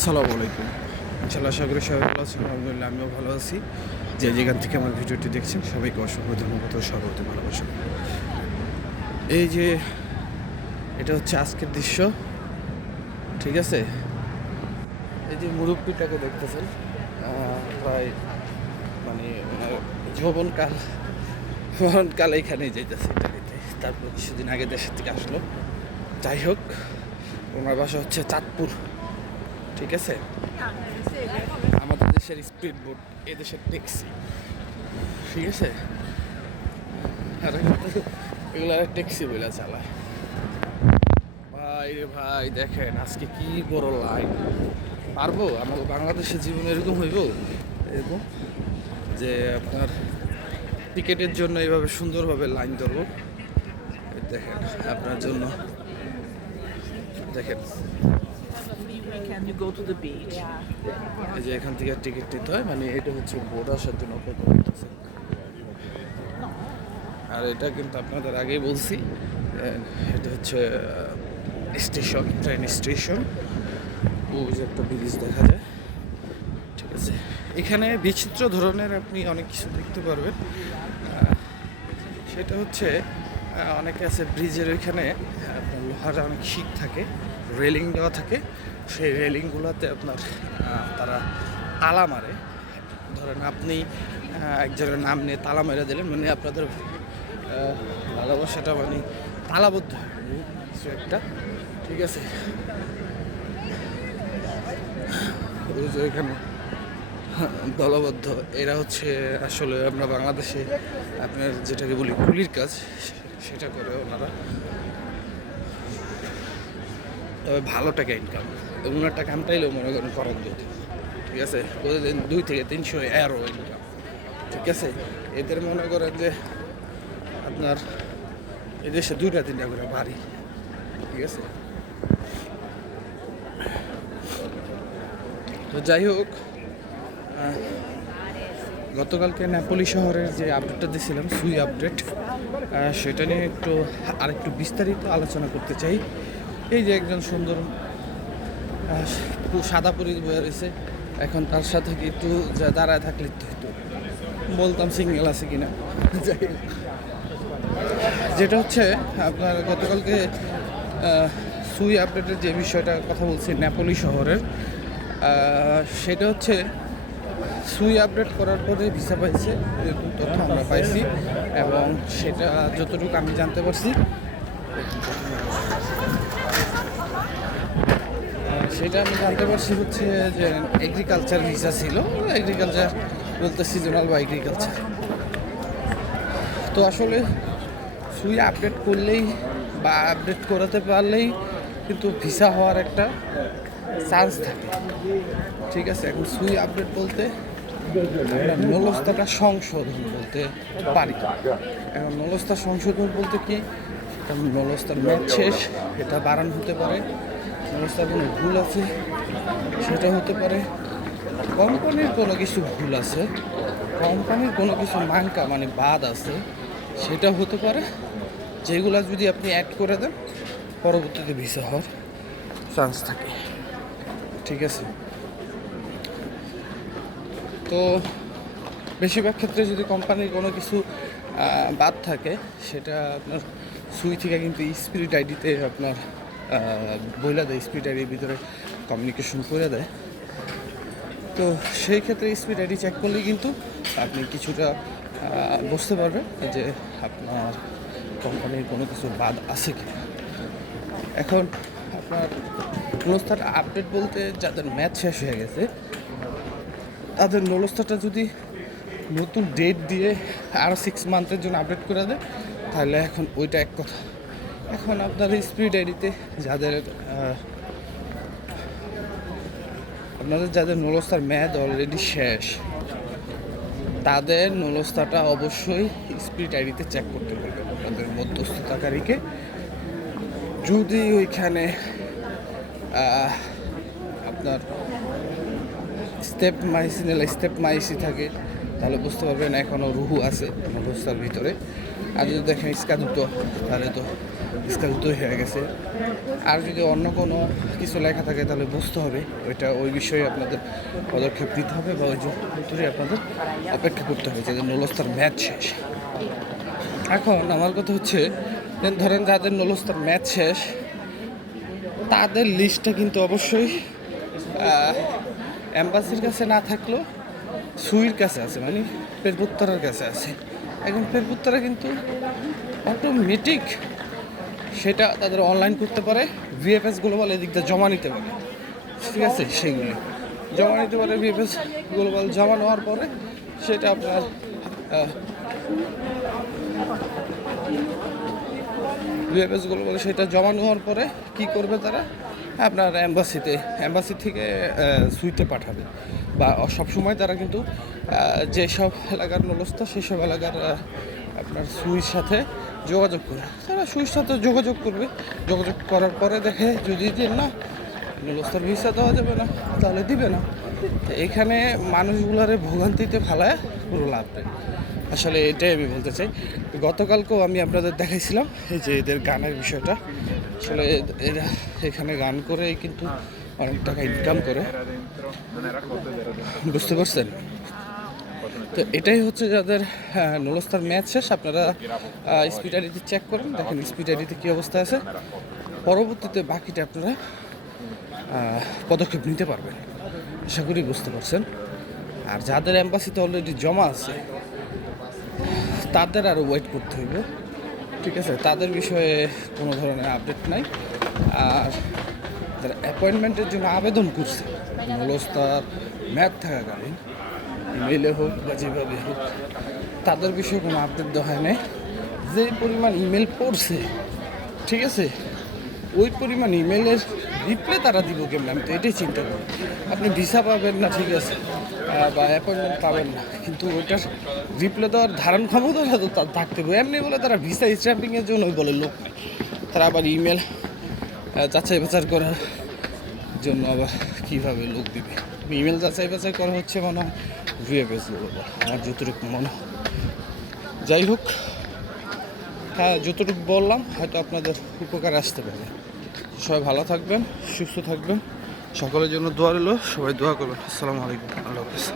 আসসালামু আলাইকুম। ইনশাল্লাহ আশা করি সবাই ভালো আছেন, আলহামদুলিল্লাহ আমিও ভালো আছি। যে যেখান থেকে আমার ভিডিওটি দেখছেন, সবাইকে অসংখ্য ধন্যবাদ ও সর্বতে ভালোবাসা। এই যে, এটা হচ্ছে আজকের দৃশ্য, ঠিক আছে? এই যে মুরব্বিটাকে দেখতেছেন প্রায় মানে যৌবনকাল কাল এখানেই ইটালিতে তারপর কিছুদিন আগে দেশের থেকে আসলো। যাই হোক, ওনার বাসা হচ্ছে চাঁদপুর। ঠিক আছে? আমাদের দেশের স্পিড বোট এ দেশের ট্যাক্সি ঠিক আছে? আর এগুলো ট্যাক্সি বলে চালায়। ভাই রে ভাই, দেখেন আজকে কি বড় লাইন পারব? আমাকে বাংলাদেশে জীবনে এরকম হইব? এরকম? যে আপনার টিকেটের জন্য এইভাবে সুন্দরভাবে লাইন ধরবো। দেখেন, আপনার জন্য দেখেন। You go to the যে এখান থেকে টিকিট নিতে হয় মানে এটা হচ্ছে বোর্ড আসার জন্য অপেক্ষা করতেছে। আর এটা কিন্তু আপনাদের আগেই বলছি এটা হচ্ছে স্টেশন ট্রেন স্টেশন ওই যে একটা ব্রিজ দেখা যায়। ঠিক আছে। এখানে বিচিত্র ধরনের আপনি অনেক কিছু দেখতে পারবেন। সেটা হচ্ছে অনেকে আছে ব্রিজের ওইখানে আপনার লোহার অনেক শিক থাকে রেলিং দেওয়া থাকে। সেই রেলিংগুলোতে আপনার তারা তালা মারে। ধরেন আপনি একজনের নাম নিয়ে তালা মেরে দিলেন মানে আপনাদের ভালোবাসাটা মানে তালাবদ্ধ কিছু একটা, ঠিক আছে? ওই যে এখানে দলবদ্ধ। এরা হচ্ছে আসলে আমরা বাংলাদেশে আপনার যেটাকে বলি কুলির কাজ, সেটা করে ওনারা। তবে ভালো টাকা ইনকাম ওনার টাকা আমটাইলেও মনে করেন করার যেত ঠিক আছে? প্রতিদিন দুই থেকে তিনশো এরও ইনকাম ঠিক আছে? এদের মনে করেন যে আপনার এদেশে দুইটা তিনটা করে বাড়ি। ঠিক আছে? তো যাই হোক গতকালকে নেপোলি শহরের যে আপডেটটা দিয়েছিলাম, সুই আপডেট সেটা নিয়ে একটু আরেকটু বিস্তারিত আলোচনা করতে চাই। এই যে একজন সুন্দর সাদা পরি রয়েছে। এখন তার সাথে কি একটু দাঁড়ায় থাকলে তো একটু বলতাম সিঙ্গেল আছে কিনা। যেটা হচ্ছে, আপনার গতকালকে সুই আপডেটের যে বিষয়টা কথা বলছি, নেপোলি শহরের সেটা হচ্ছে সুই আপডেট করার পরে ভিসা পাইছে এরকম তথ্য আমরা পাইছি এবং সেটা যতটুকু আমি জানতে পারছি। সেটা আমি জানতে পারছি হচ্ছে যে এগ্রিকালচার ভিসা ছিল এগ্রিকালচার বলতে সিজনাল বা এগ্রিকালচার তো আসলে সুই আপডেট করলেই বা আপডেট করাতে পারলেই কিন্তু ভিসা হওয়ার একটা চান্স থাকে। ঠিক আছে, এখন সুই আপডেট বলতে আমরা নলস্তাটা সংশোধন বলতে পারি। এখন নলস্তা সংশোধন বলতে কি? কারণ নলস্তার ম্যাচ শেষ, এটা বাড়ানো হতে পারে। নলস্তার কোনো ভুল আছে? সেটা হতে পারে। কোম্পানির কোনো কিছু ভুল আছে? কোম্পানির কোনো কিছু মানকা মানে বাদ আছে? সেটা হতে পারে। যেগুলা যদি আপনি অ্যাড করে দেন, পরবর্তীতে ভিসা হওয়ার চান্স থাকে। ঠিক আছে। তো বেশিরভাগ ক্ষেত্রে যদি কোম্পানির কোনো কিছু বাদ থাকে, সেটা আপনার সুই থেকে কিন্তু স্পিরিট আইডিতে আপনার বইলা দেয় স্পিরিট আইডির ভিতরে কমিউনিকেশন করে দেয়। তো সেই ক্ষেত্রে স্পিড আইডি চেক করলেই কিন্তু আপনি কিছুটা বুঝতে পারবেন যে আপনার কোম্পানির কোনো কিছু বাদ আছে কি এখন আপনার নলস্তার আপডেট বলতে যাদের ম্যাচ শেষ হয়ে গেছে, তাদের নলস্তাটা যদি নতুন ডেট দিয়ে আরও সিক্স মান্থের জন্য আপডেট করে দেয়, তাহলে এখন ওইটা এক কথা। এখন আপনার স্পিড আইডিতে যাদের আপনাদের যাদের নলস্তার মেয়াদ অলরেডি শেষ, তাদের নলস্তাটা অবশ্যই স্পিড আইডিতে চেক করতে পারবেন আপনাদের মধ্যস্থতাকারীকে। যদি ওইখানে আপনার স্টেপ মাইসি নিলে স্টেপ মাইসি থাকে, তাহলে বুঝতে পারবেন এখনও রুহু আছে নলস্তার ভিতরে। আর যদি দেখেন ইস্কা দুটো, তাহলে তো স্কেচ হয়ে গেছে। আর যদি অন্য কোনো কিছু লেখা থাকে, তাহলে বুঝতে হবে, ওইটা ওই বিষয়ে আপনাদের পদক্ষেপ নিতে হবে বা ওই ভিতরে আপনাদের অপেক্ষা করতে হবে যাদের নলস্তার ম্যাচ শেষ। এখন আমার কথা হচ্ছে ধরেন যাদের নলস্তার ম্যাচ শেষ তাদের লিস্টটা কিন্তু অবশ্যই অ্যাম্বাসির কাছে না থাকলেও সুইর কাছে আছে মানে পেরপুত্তরার কাছে আছে। এখন পেরপুত্তরা কিন্তু অটোমেটিক সেটা তাদের অনলাইন করতে পারে ভিএফএস গ্লোবাল দিয়ে জমা নিতে পারে। ঠিক আছে? সেগুলো জমা নিতে পারে ভিএফএস গ্লোবাল জমা নেওয়ার পরে সেটা আপনার ভিএফএস গ্লোবাল সেটা জমা নেওয়ার পরে কি করবে তারা? আপনার অ্যাম্বাসিতে অ্যাম্বাসি থেকে সুইতে পাঠাবে। বা সবসময় তারা কিন্তু যেসব এলাকার নলস্তা সেসব এলাকার আপনার সুইর সাথে যোগাযোগ করে। তারা সুইর সাথে যোগাযোগ করবে। যোগাযোগ করার পরে দেখে যদি যে না নলস্তার ভিসা দেওয়া যাবে না, তাহলে দিবে না। এখানে মানুষগুলারে ভোগান্তিতে ফেলায় পুরো লাভ নেই। আসলে এটাই আমি বলতে চাই। গতকালকেও আমি আপনাদের দেখাইছিলাম এই যে এদের গানের বিষয়টা। আসলে এরা এখানে গান করে কিন্তু অনেক টাকা ইনকাম করে। বুঝতে পারছেন? তো এটাই হচ্ছে যাদের হ্যাঁ, নলস্তার ম্যাচ শেষ। আপনারা স্পিড আইডিতে চেক করেন। দেখেন স্পিড আইডিতে কী অবস্থা আছে। পরবর্তীতে বাকিটা আপনারা পদক্ষেপ নিতে পারবেন। আশা করি বুঝতে পারছেন। আর যাদের অ্যাম্বাসিতে অলরেডি জমা আছে, তাদের আরও ওয়েট করতে হইব। ঠিক আছে? তাদের বিষয়ে কোনো ধরনের আপডেট নাই। আর যারা অ্যাপয়েন্টমেন্টের জন্য আবেদন করছে নলস্তার ম্যাথ থাকাকালীন ইমেইলে হোক বা যেভাবে হোক, তাদের বিষয়ে কোনো আপডেট দেওয়া হয় নাই। যে পরিমাণ ইমেল পড়ছে, ঠিক আছে? ওই পরিমাণ ইমেলের রিপ্লাই তারা দিব কেমন? আমি তো এটাই চিন্তা করি। আপনি ভিসা পাবেন না, ঠিক আছে? বা অ্যাপয়েন্টমেন্ট পাবেন না। কিন্তু ওইটার রিপ্লাই দেওয়ার ধারণ ক্ষমতা তার থাকতে হবে। এমনি বলে তারা ভিসা স্ট্যাম্পিংয়ের জন্যই বলে লোক। তারা আবার ইমেল যাচাই বাছাই করার জন্য আবার কীভাবে লোক দিবে? ইমেল যাচাই বাছাই করা হচ্ছে মনে হয় ভিএফএস আমার যতটুকু মনে হয়। যাই হোক হ্যাঁ যতটুকু বললাম, হয়তো আপনাদের উপকার আসতে পারে। সবাই ভালো থাকবেন, সুস্থ থাকবেন। সকলের জন্য দোয়া রইল সবাই দোয়া করবেন। আসসালামু আলাইকুম আল্লাহ হাফিজ।